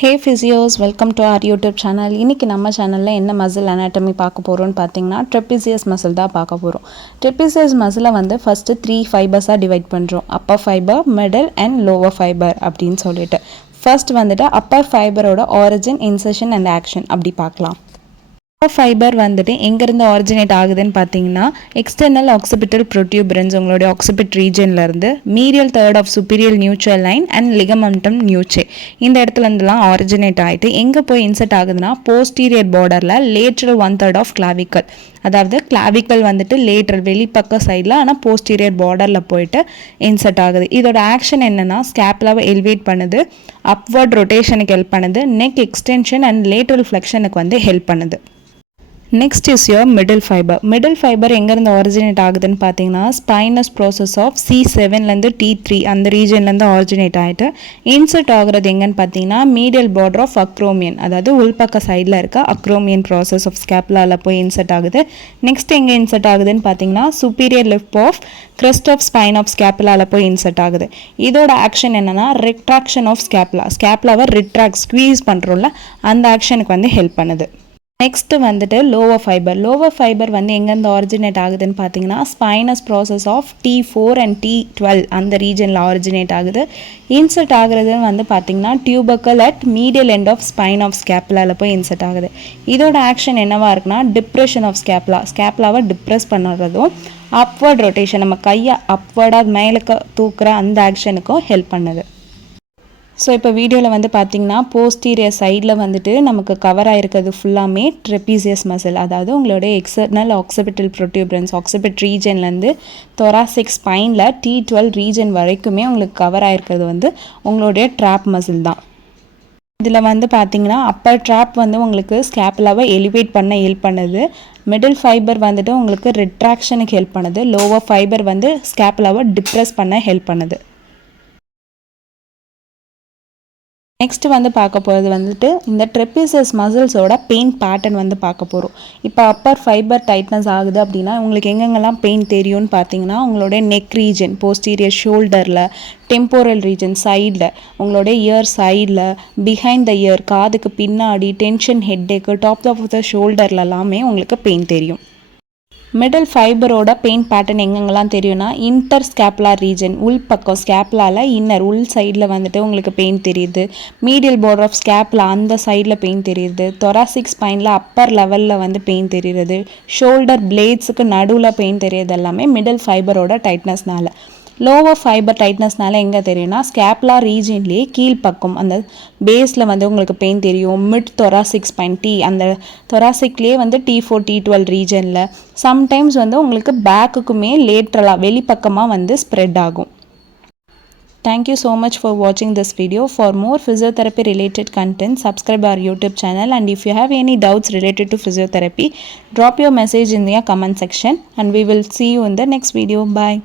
Hey physios, welcome to our YouTube channel. இன்னைக்கு நம்ம சேனல்ல என்ன மசில் anatomy பார்க்க போறோம்னு பாத்தீங்கன்னா trapezius muscle தான் பார்க்க போறோம். trapezius muscle வந்து first 3 fibers டிவைட் பண்றோம். upper fiber, middle and lower fiber அப்படினு சொல்லிட்டு. First வந்துட்டு upper fiberோட origin, insertion and action அப்படி பார்க்கலாம். ஃபைபர் வந்துட்டு எங்கேருந்து ஆரிஜினேட் ஆகுதுன்னு பார்த்தீங்கன்னா எக்ஸ்டர்னல் ஆக்சிபிட்டல் ப்ரோடியூபரன்ஸ் உங்களுடைய ஆக்சிபிட் ரீஜன்லேருந்து medial third of superior nuchal line and ligamentum nuchae இந்த இடத்துலேருந்துலாம் ஆரிஜினேட் ஆகிட்டு எங்கே போய் இன்செர்ட் ஆகுதுன்னா போஸ்டீரியர் பார்டரில் லேட்ரல் 1/3 ஆஃப் கிளாவிக்கல், அதாவது கிளாவிக்கல் வந்துட்டு லேட்ரல் வெளிப்பக்க சைடில் ஆனால் போஸ்டீரியர் பார்டரில் போயிட்டு இன்செர்ட் ஆகுது. இதோட ஆக்ஷன் என்னென்னா ஸ்கேப்லாவை எலிவேட் பண்ணுது, அப்வர்ட் ரொட்டேஷனுக்கு ஹெல்ப் பண்ணுது, நெக் எக்ஸ்டென்ஷன் அண்ட் லேட்ரல் ஃப்ளெக்ஷனுக்கு வந்து ஹெல்ப் பண்ணுது. Next is your middle fibre. Middle fibre எங்கேருந்து ஆரிஜினேட் ஆகுதுன்னு பார்த்தீங்கன்னா ஸ்பைனஸ் ப்ராசஸ் ஆஃப் C7லேருந்து T3 அந்த ரீஜன்லேருந்து ஆரிஜினேட் ஆகிட்டு இன்சர்ட் ஆகுறது எங்கன்னு பார்த்தீங்கன்னா மீடியல் பார்டர் ஆஃப் அக்ரோமியன், அதாவது உள்பக்க சைடில் இருக்க அக்ரோமியன் ப்ராசஸ் ஆஃப் ஸ்கேப்லாவில் போய் இன்சர்ட் ஆகுது. நெக்ஸ்ட் எங்கே இன்சர்ட் ஆகுதுன்னு பார்த்தீங்கன்னா superior lip of crest of spine of ஸ்கேப்லாவில் போய் இன்சர்ட் ஆகுது. இதோட ஆக்ஷன் என்னென்னா ரெட்ராக்ஷன் ஆஃப் ஸ்கேப்லாவை ரிட்ராக்ட் ஸ்க்வீஸ் பண்ணுறோம்ல அந்த ஆக்ஷனுக்கு வந்து ஹெல்ப் பண்ணுது. நெக்ஸ்ட் வந்துட்டு லோவர் ஃபைபர் வந்து எங்கேருந்து ஆரிஜினேட் ஆகுதுன்னு பார்த்தீங்கன்னா spinach process of T4 and T12 அந்த ரீஜனில் ஆரிஜினேட் ஆகுது. இன்சர்ட் ஆகுறதுன்னு வந்து பார்த்தீங்கன்னா tubercle at medial end of spine of ஸ்கேப்லாவில் போய் இன்சர்ட் ஆகுது. இதோட ஆக்ஷன் என்னவா இருக்குன்னா டிப்ரெஷன் ஆஃப் ஸ்கேப்லாவை டிப்ரெஸ் பண்ணுறதும் அப்வர்ட் ரொட்டேஷன் நம்ம கையை அப்வர்டாக மேலுக்கு தூக்குற அந்த ஆக்ஷனுக்கும் ஹெல்ப் பண்ணுது. ஸோ இப்போ வீடியோவில் வந்து பார்த்திங்கன்னா போஸ்டீரியர் சைடில் வந்துட்டு நமக்கு கவர் ஆகிருக்கிறது ஃபுல்லாமே ட்ரெபீசியஸ் மசில், அதாவது உங்களுடைய எக்ஸ்டர்னல் ஆக்சிபிட்டல் ப்ரோடியூபரன்ஸ் ஆக்சிபிட் ரீஜன்லேருந்து தொராசிக் ஸ்பைனில் T12 ரீஜன் வரைக்குமே உங்களுக்கு கவர் ஆகிருக்கிறது வந்து உங்களுடைய ட்ராப் மசில் தான். இதில் வந்து பார்த்திங்கன்னா அப்பர் ட்ராப் வந்து உங்களுக்கு ஸ்கேப்லாவை எலிவேட் பண்ண ஹெல்ப் பண்ணுது, மிடில் ஃபைபர் வந்துட்டு உங்களுக்கு ரிட்ராக்ஷனுக்கு ஹெல்ப் பண்ணுது, லோவர் ஃபைபர் வந்து ஸ்கேப்லாவை டிப்ரெஸ் பண்ண ஹெல்ப் பண்ணுது. நெக்ஸ்ட் வந்து பார்க்க போகிறது வந்துட்டு இந்த ட்ரெபீசியஸ் மசில்ஸோட பெயின் பேட்டர்ன் வந்து பார்க்க போகிறோம். இப்போ அப்பர் ஃபைபர் டைட்னஸ் ஆகுது அப்படின்னா உங்களுக்கு எங்கெங்கெல்லாம் பெயின் தெரியும்னு பார்த்தீங்கன்னா உங்களுடைய நெக் ரீஜன், போஸ்டீரியர் ஷோல்டரில், டெம்போரல் ரீஜன் சைடில், உங்களுடைய இயர் சைடில், பிஹைண்ட் த இயர் காதுக்கு பின்னாடி, டென்ஷன் ஹெட்டேக்கு, டாப் ஆஃப் த ஷோல்டரில் எல்லாமே உங்களுக்கு பெயின் தெரியும். மிடில் ஃபைபரோட பெயின் பேட்டர்ன் எங்கெங்கெல்லாம் தெரியும்னா இன்டர் ஸ்கேப்லார் ரீஜன் உள் பக்கம் ஸ்கேப்லாவில் இன்னர் உள் சைடில் வந்துட்டு உங்களுக்கு பெயின் தெரியுது, மீடியல் பார்டர் ஆஃப் ஸ்கேப்லா அந்த சைடில் பெயின் தெரியுது, தொராசிக் ஸ்பைனில் அப்பர் லெவலில் வந்து பெயின் தெரியுது, ஷோல்டர் பிளேட்ஸுக்கு நடுவில் பெயின் தெரியுது எல்லாமே மிடில் ஃபைபரோட டைட்னஸ்னால. லோவர் ஃபைபர் டைட்னஸ்னால எங்கே தெரியும்னா ஸ்கேப்லா ரீஜன்லேயே கீழ்ப்பக்கம் அந்த பேஸில் வந்து உங்களுக்கு பெயின் தெரியும். மிட் தொராசிக் ஸ்பைன் அந்த தொராசிக்லேயே வந்து T4 T12 ரீஜனில் சம்டைம்ஸ் வந்து உங்களுக்கு பேக்குக்குமே லேட்ரலாக வெளிப்பக்கமாக வந்து ஸ்ப்ரெட் ஆகும். Thank you so much for watching this video. For more physiotherapy related content, subscribe our YouTube channel, and if you have any doubts related to physiotherapy, drop your message in the comment section and we will see you in the next video. Bye.